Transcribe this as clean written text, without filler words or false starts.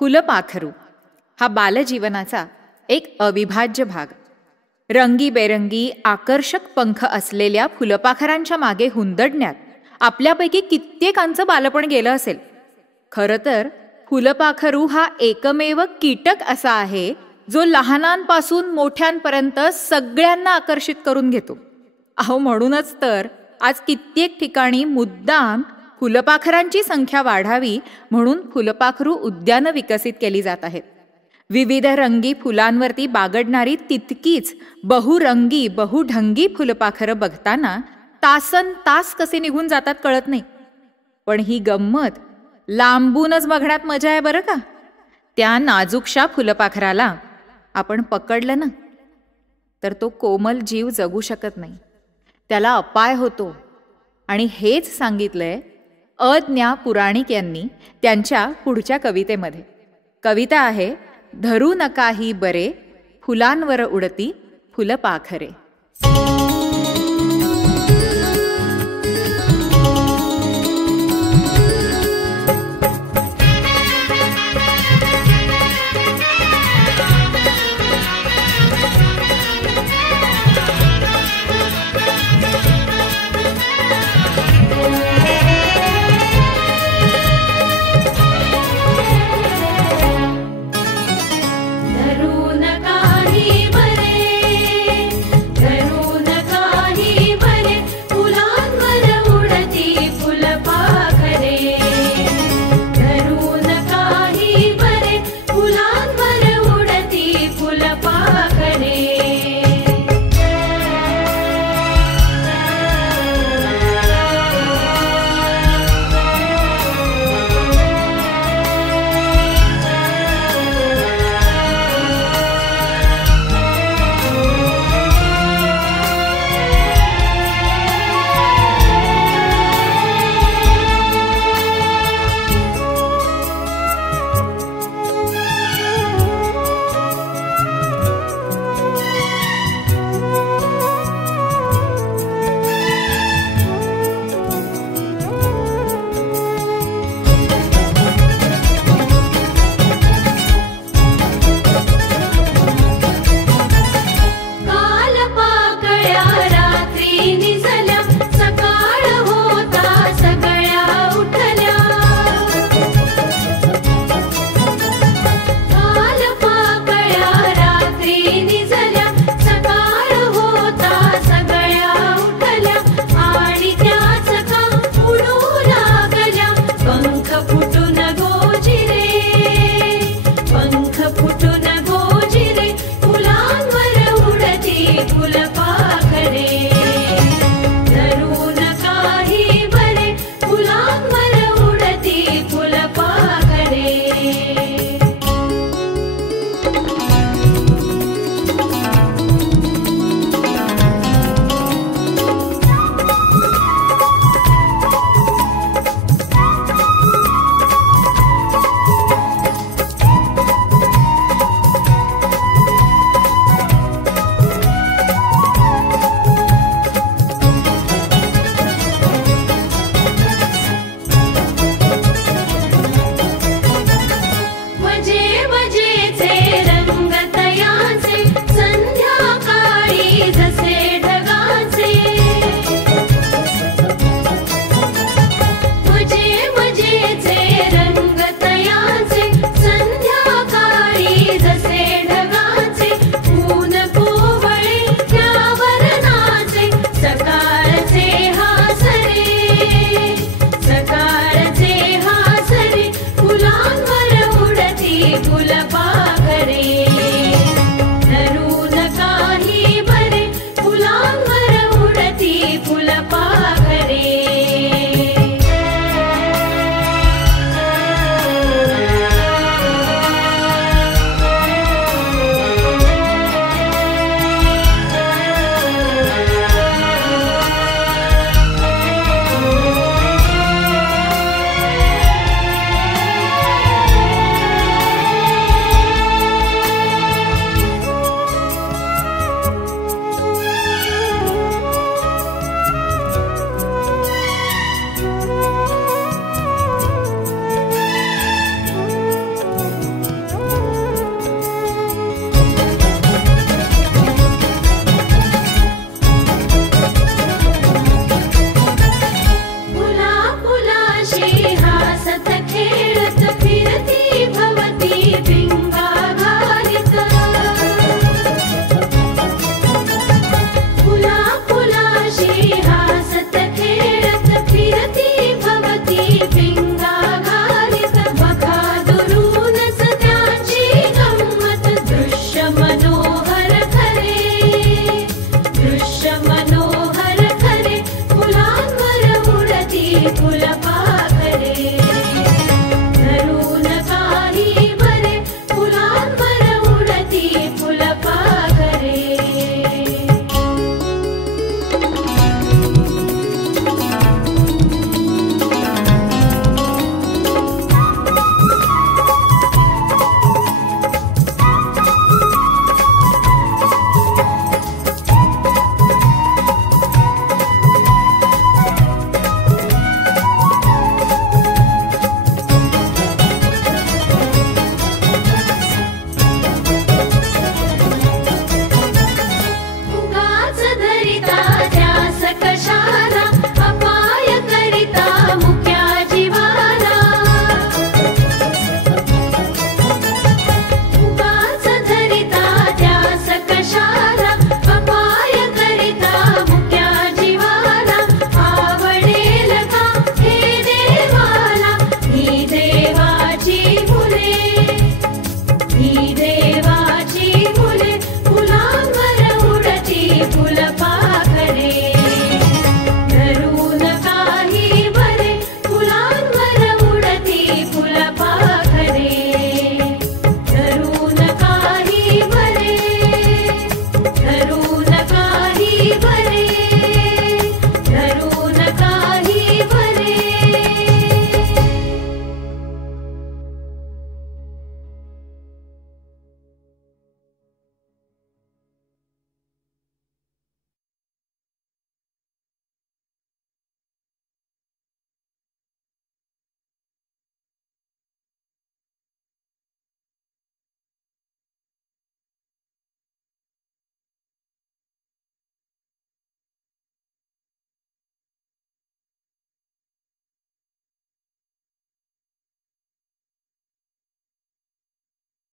फुलपाखरू हा बालजीवनाचा एक अविभाज्य भाग. रंगीबेरंगी आकर्षक पंख असलेल्या फुलपाखरांच्या मागे हुंदडण्यात आपल्यापैकी कित्येकांचं बालपण गेलं असेल. खरं तर फुलपाखरू हा एकमेव कीटक असा आहे जो लहानांपासून मोठ्यांपर्यंत सगळ्यांना आकर्षित करून घेतो. अहो, म्हणूनच तर आज कित्येक ठिकाणी मुद्दाम फुलपाखरांची संख्या वाढावी म्हणून फुलपाखरू उद्यानं विकसित केली जात आहेत. विविध रंगी फुलांवरती बागडणारी तितकीच बहुरंगी बहुढंगी फुलपाखरं बघताना तासन तास कसे निघून जातात कळत नाही. पण ही गंमत लांबूनच बघण्यात मजा आहे बरं का. त्या नाजूकशा फुलपाखराला आपण पकडलं ना तर तो कोमल जीव जगू शकत नाही, त्याला अपाय होतो. आणि हेच सांगितलंय अज्ञा पुराणिक यांनी त्यांच्या पुढच्या कवितेमध्ये. कविता आहे, धरू नकाही बरे फुलांवर उडती फुलपाखरे. रे